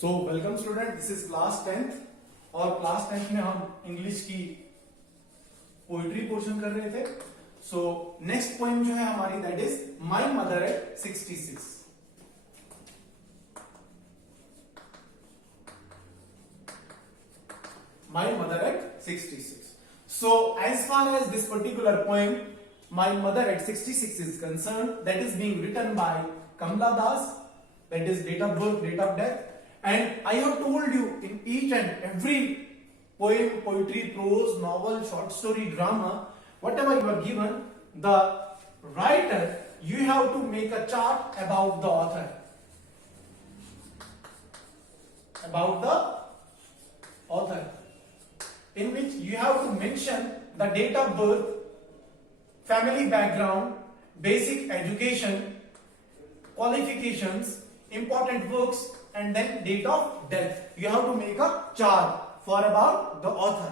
So welcome student, this is class 10th और class 10th में हम इंग्लिश की पोइट्री पोर्शन कर रहे थे। सो नेक्स्ट पोइम जो है हमारी that is my mother eight 66। My mother at 66. So as far as this particular poem, My Mother at 66 is concerned, that is being written by Kamla Das, that is date of birth, date of death. And I have told you in each and every poem, poetry, prose, novel, short story, drama, whatever you are given, the writer, you have to make a chart about the author. About the author. In which you have to mention the date of birth, family background, basic education, qualifications, important works, and then date of death. You have to make a chart for about the author.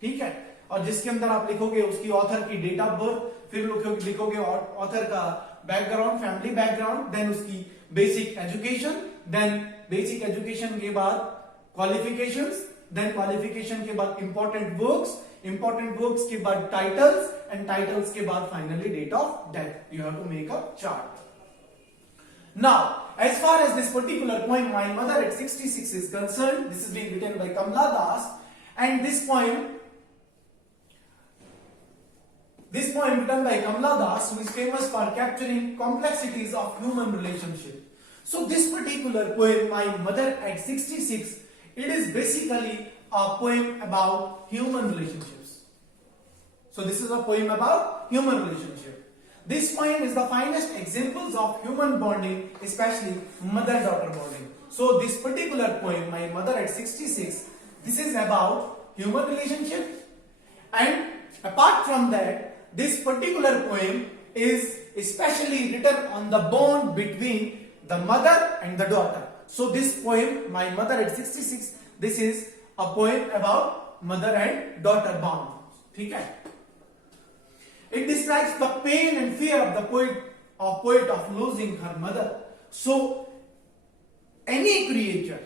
ठीक है? और जिसके अंदर आप लिखोगे उसकी author की date of birth, फिर लिखोगे ऑथर का बैकग्राउंड, फैमिली बैकग्राउंड, देन उसकी basic education, then basic education के बाद क्वालिफिकेशंस, देन क्वालिफिकेशन के बाद इंपॉर्टेंट वर्क्स के बाद टाइटल्स, एंड टाइटल्स के बाद finally date of death. You have to make a chart. Now, as far as this particular poem, My Mother at 66 is concerned, this is being written by Kamla Das, and this poem written by Kamla Das, who is famous for capturing complexities of human relationship. So this particular poem, My Mother at 66, it is basically a poem about human relationships. So this is a poem about human relationship. This poem is the finest examples of human bonding, especially mother-daughter bonding. So this particular poem, My Mother at 66, this is about human relationship. And apart from that, this particular poem is especially written on the bond between the mother and the daughter. So this poem, My Mother at 66, this is a poem about mother and daughter bond. ठीक है? It describes the pain and fear of the poet of losing her mother. So any creature,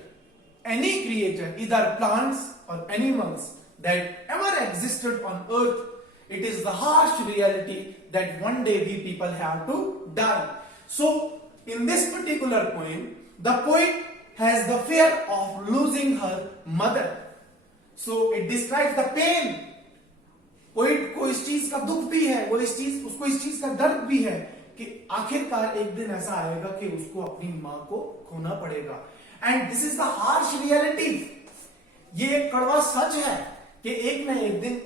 either plants or animals that ever existed on earth, it is the harsh reality that one day we people have to die. So in this particular poem, the poet has the fear of losing her mother. So it describes the pain. Poet को इस चीज का दुख भी है, उसको इस चीज का दर्द भी है कि आखिरकार एक दिन ऐसा आएगा कि उसको अपनी मां को खोना पड़ेगा. And this is the harsh reality. ये एक कड़वा सच है कि एक न एक दिन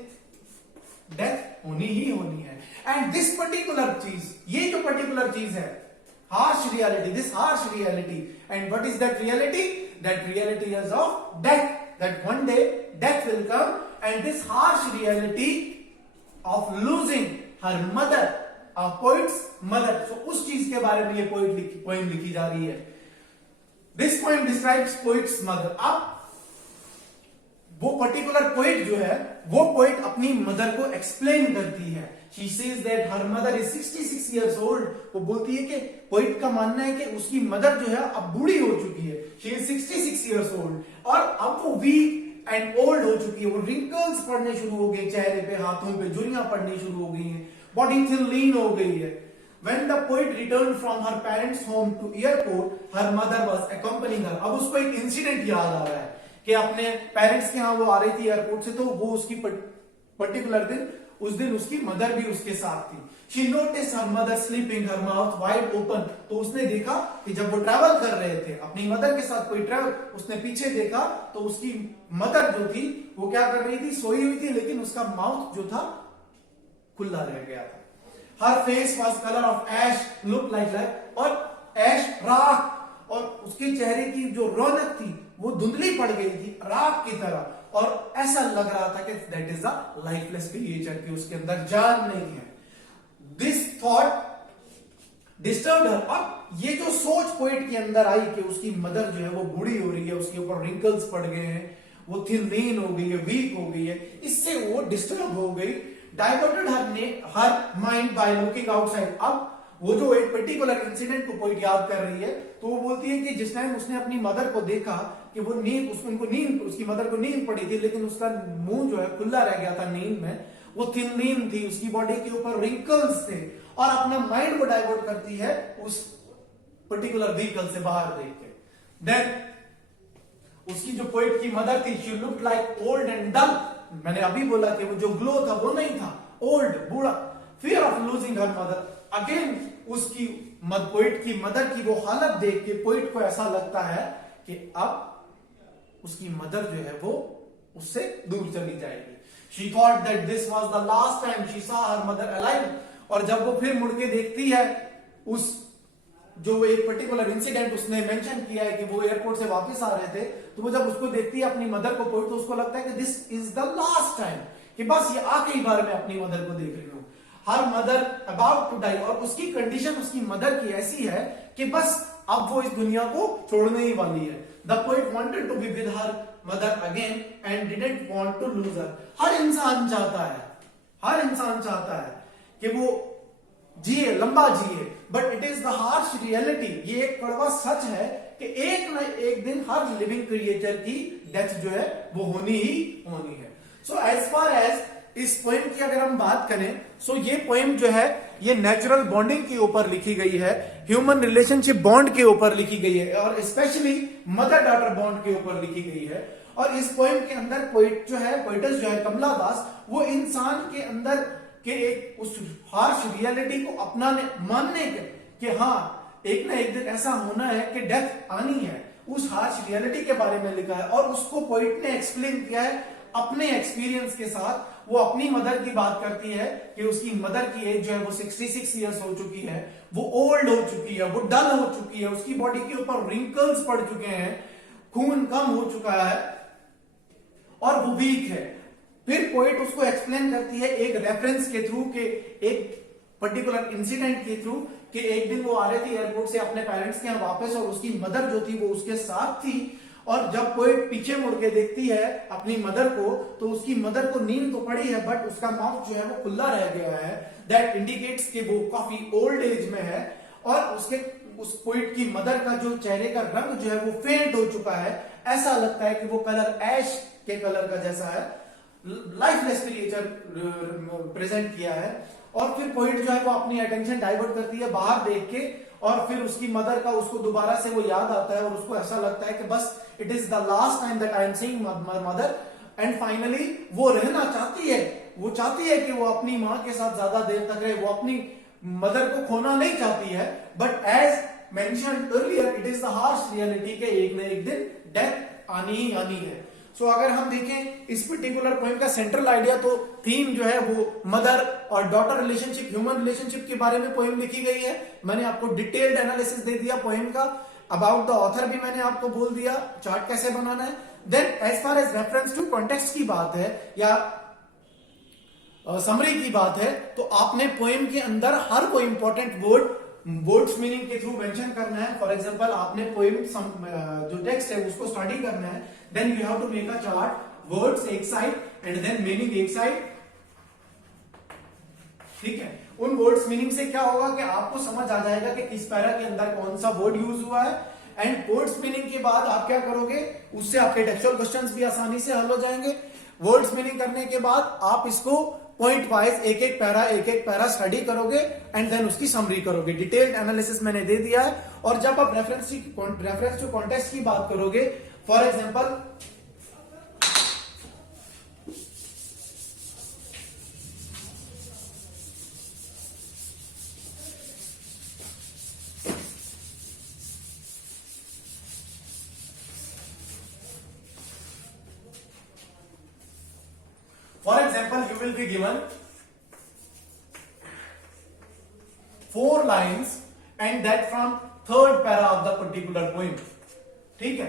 डेथ होनी ही होनी है. एंड दिस पर्टिकुलर चीज, ये जो पर्टिकुलर चीज है, harsh reality, this harsh reality, and what is that reality? That reality is of death, that one day death will come, and this harsh reality of losing her mother, a poet's mother. So उस चीज के बारे में ये poem लिखी जा रही है. This poem describes poet's mother. अब वो पर्टिकुलर पोएट जो है, वो पोएट अपनी मदर को एक्सप्लेन करती है. She says that her mother is 66 years old. वो बोलती है कि पोइट का मानना है कि उसकी मदर जो है अब बूढ़ी हो चुकी है. She is 66 years old. और अब वो वीक एंड ओल्ड हो चुकी है. वो रिंकल्स पड़ने शुरू हो गए चेहरे पे, हाथों पे झुर्रियां पड़नी शुरू हो गई हैं. बॉडी थिन लीन हो गई है. When the poet returned from her parents' home to airport, her mother was accompanying her. अब उसको एक इंसिडेंट याद आ रहा है कि अपने पेरेंट्स के यहाँ वो आ रही थी एयरपोर्ट से, तो वो उसकी पर्टिकुलर दिन, उस दिन उसकी मदर भी उसके साथ थी. She noticed her mother sleeping, her mouth wide open. तो उसने देखा कि जब वो ट्रैवल कर रहे थे अपनी मदर के साथ, कोई ट्रैवल, उसने पीछे देखा तो उसकी मदर जो थी वो क्या कर रही थी, सोई हुई थी, लेकिन उसका माउथ जो था खुला रह गया था. Her face was color of ash, looked like और एश राख, और उसके चेहरे की जो रौनक थी वो धुंधली पड़ गई थी राख की तरह, और ऐसा लग रहा था कि that is a lifeless creature, कि उसके अंदर जान नहीं है. This thought disturb her. अब ये जो सोच पोएट के अंदर आई कि उसकी मदर जो है वो बूढ़ी हो रही है, उसके ऊपर रिंकल्स पड़ गए हैं, वो थिन लीन हो गई है, वीक हो गई है, इससे वो डिस्टर्ब हो गई. Diverted her mind by looking outside. अब वो जो एक पर्टिकुलर इंसिडेंट को पोइट याद कर रही है, तो वो बोलती है कि जिस टाइम उसने अपनी मदर को देखा कि वो नींद, उनको नींद, उसकी मदर को नींद पड़ी थी, लेकिन उसका मुंह जो है खुला रह गया था नींद में, वो थिन नींद थी, उसकी बॉडी के ऊपर रिंकल्स थे, और अपना माइंड को डाइवर्ट करती है उस पर्टिकुलर व्हीकल से बाहर देख के। देन उसकी जो पोइट की मदर थी, she looked like old and dull. मैंने अभी बोला कि वो जो ग्लो था वो नहीं था, ओल्ड, बूढ़ा। Fear of losing her mother, again उसकी पोइट की मदर की वो हालत देख के पोइट को ऐसा लगता है कि अब उसकी मदर जो है वो उससे दूर चली जाएगी। She thought that this was the last time she saw her mother alive. और जब वो फिर मुड़ के देखती है उस जो एक पर्टिकुलर इंसिडेंट उसने मेंशन किया है कि वो एयरपोर्ट से वापस आ रहे थे, तो वो जब उसको देखती है अपनी मदर को पोइट, तो उसको लगता है कि this is the last time, कि बस ये आखिरी बार मैं अपनी मदर को देख रही हूं। Her mother about to die, और उसकी कंडीशन उसकी मदर की ऐसी है कि बस अब वो इस दुनिया को छोड़ने ही वाली है। The poet wanted to be with her mother again and didn't want to lose her. हर इंसान चाहता है कि वो जिए, लंबा जिए, but it is the harsh reality, ये एक कड़वा सच है कि एक न एक दिन हर लिविंग क्रिएचर की डेथ जो है वो होनी ही होनी है। सो एज फार एज इस पोएम की अगर हम बात करें, सो ये पोएम जो है ये नेचुरल बॉन्डिंग के ऊपर लिखी गई है, ह्यूमन रिलेशनशिप बॉन्ड के ऊपर लिखी गई है, और स्पेशली मदर डॉटर बॉन्ड के ऊपर लिखी गई है। और इस पोएम के अंदर पोइट जो है, पोइटस जो है कमला दास, वो इंसान के अंदर के एक उस हार्श रियलिटी को अपनाने, मानने के कि हाँ एक ना एक दिन ऐसा होना है कि डेथ आनी है, उस हार्श रियलिटी के बारे में लिखा है। और उसको पोइट ने एक्सप्लेन किया है अपने एक्सपीरियंस के साथ। वो अपनी मदर की बात करती है कि उसकी मदर की एज जो है वो 66 इयर्स हो चुकी है, वो ओल्ड हो चुकी है, वो डल हो चुकी है, उसकी बॉडी के ऊपर रिंकल्स पड़ चुके हैं, खून कम हो चुका है और वो वीक है। फिर पोइट उसको एक्सप्लेन करती है एक रेफरेंस के थ्रू, के एक पर्टिकुलर इंसिडेंट के थ्रू, कि एक दिन वो आ रहे थे एयरपोर्ट से अपने पेरेंट्स के यहाँ वापस, और उसकी मदर जो थी वो उसके साथ थी। और जब पोइट पीछे मुड़ के देखती है अपनी मदर को, तो उसकी मदर को नींद तो पड़ी है, बट उसका माउथ जो है वो खुला रह गया है। दैट इंडिकेट्स कि वो काफी ओल्ड एज में है, और उसके उस पोइट की मदर का जो चेहरे का रंग जो है वो फेंट हो चुका है। ऐसा लगता है कि वो कलर ऐश के कलर का जैसा है, लाइफलेस क्रिएचर प्रेजेंट किया है। और फिर पोइट जो है वो अपनी अटेंशन डाइवर्ट करती है बाहर देख के, और फिर उसकी मदर का उसको दोबारा से वो याद आता है, और उसको ऐसा लगता है कि बस it is the last time that I am seeing my mother. And finally वो रहना चाहती है, वो चाहती है कि वो अपनी मां के साथ ज्यादा देर तक रहे, वो अपनी मदर को खोना नहीं चाहती है। But as mentioned earlier, it is the harsh reality के एक न एक दिन डेथ आनी ही आनी है। सो अगर हम देखें इस पर्टिकुलर पोएम का सेंट्रल आइडिया, तो थीम जो है वो मदर और डॉटर रिलेशनशिप, ह्यूमन रिलेशनशिप के बारे में पोएम लिखी गई है। मैंने आपको डिटेल्ड एनालिसिस दे दिया पोएम का, अबाउट द ऑथर भी मैंने आपको बोल दिया, चार्ट कैसे बनाना है। Then as far as reference to context की बात है या समरी की बात है, तो आपने पोएम के अंदर हर कोई इंपॉर्टेंट वर्ड्स मीनिंग के थ्रू मेंशन करना है। फॉर एग्जांपल आपने पोएम जो टेक्स्ट है उसको स्टडी करना है, then you have to make a chart, words एक साइड एंड देन मीनिंग एक साइड। ठीक है, उन वर्ड्स मीनिंग से क्या होगा कि आपको समझ आ जाएगा कि किस पैरा के अंदर कौन सा वर्ड यूज हुआ है। एंड वर्ड्स मीनिंग के बाद आप क्या करोगे, उससे आपके टेक्सचुअल क्वेश्चंस भी आसानी से हल हो जाएंगे। वर्ड्स मीनिंग करने के बाद आप इसको पॉइंट वाइज एक एक पैरा स्टडी करोगे एंड देन उसकी समरी करोगे। डिटेल्ड एनालिसिस मैंने दे दिया है। और जब आप रेफरेंस टू कॉन्टेक्स्ट की बात करोगे, for example you will be given 4 lines and that from third para of the particular poem. ठीक है,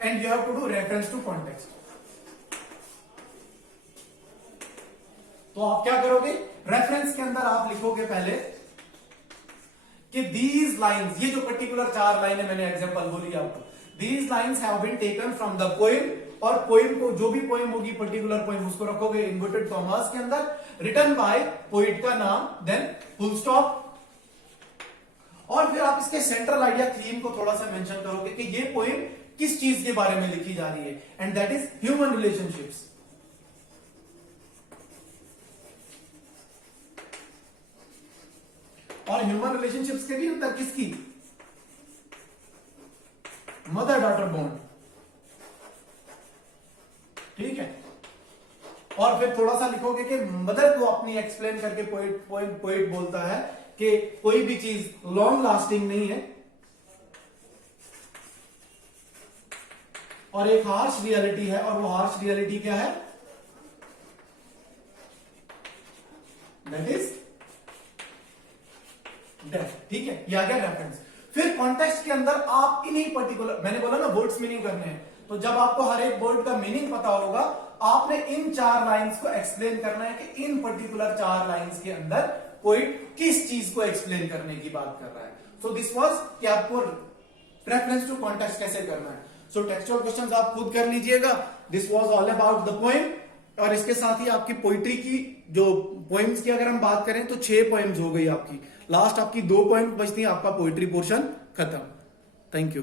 and you have to do reference to context. तो आप क्या करोगे, रेफरेंस के अंदर आप लिखोगे पहले कि these lines, ये जो पर्टिकुलर 4 लाइन है मैंने एग्जांपल बोली आपको, these lines have been taken from the poem, और पोएम को जो भी पोएम होगी पर्टिकुलर पोएम उसको रखोगे इन्वर्टेड कॉमास के अंदर, रिटन बाय पोइट का नाम, देन फुल स्टॉप, और फिर आप इसके सेंट्रल आइडिया थीम को थोड़ा सा मेंशन करोगे कि ये पोएम किस चीज के बारे में लिखी जा रही है, and that is human relationships. और ह्यूमन रिलेशनशिप्स के भी अंदर किसकी, मदर डॉटर बॉन्ड, ठीक है। और फिर थोड़ा सा लिखोगे कि मदर को अपनी एक्सप्लेन करके पोएट बोलता है कि कोई भी चीज लॉन्ग लास्टिंग नहीं है और एक हार्श रियलिटी है, और वो हार्श रियलिटी क्या है, दैट इज डेथ, ठीक है। ये आ गया रेफरेंस। फिर कॉन्टेक्स्ट के अंदर आप इन्हीं पर्टिकुलर, मैंने बोला ना वर्ड्स मीनिंग करने हैं, तो जब आपको हर एक वर्ड का मीनिंग पता होगा, आपने इन 4 लाइंस को एक्सप्लेन करना है कि इन पर्टिकुलर 4 लाइंस के अंदर कोई किस चीज को एक्सप्लेन करने की बात कर रहा है। सो दिस वाज कि आपको रेफरेंस टू कॉन्टेक्स्ट कैसे करना है। सो टेक्सचुअल क्वेश्चंस आप खुद कर लीजिएगा। This was all about the poem. और इसके साथ ही आपकी पोइट्री की जो पोएम्स की अगर हम बात करें तो 6 पोएम्स हो गई आपकी, लास्ट आपकी 2 पोएम बचती है, आपका पोइट्री पोर्शन खत्म। Thank you.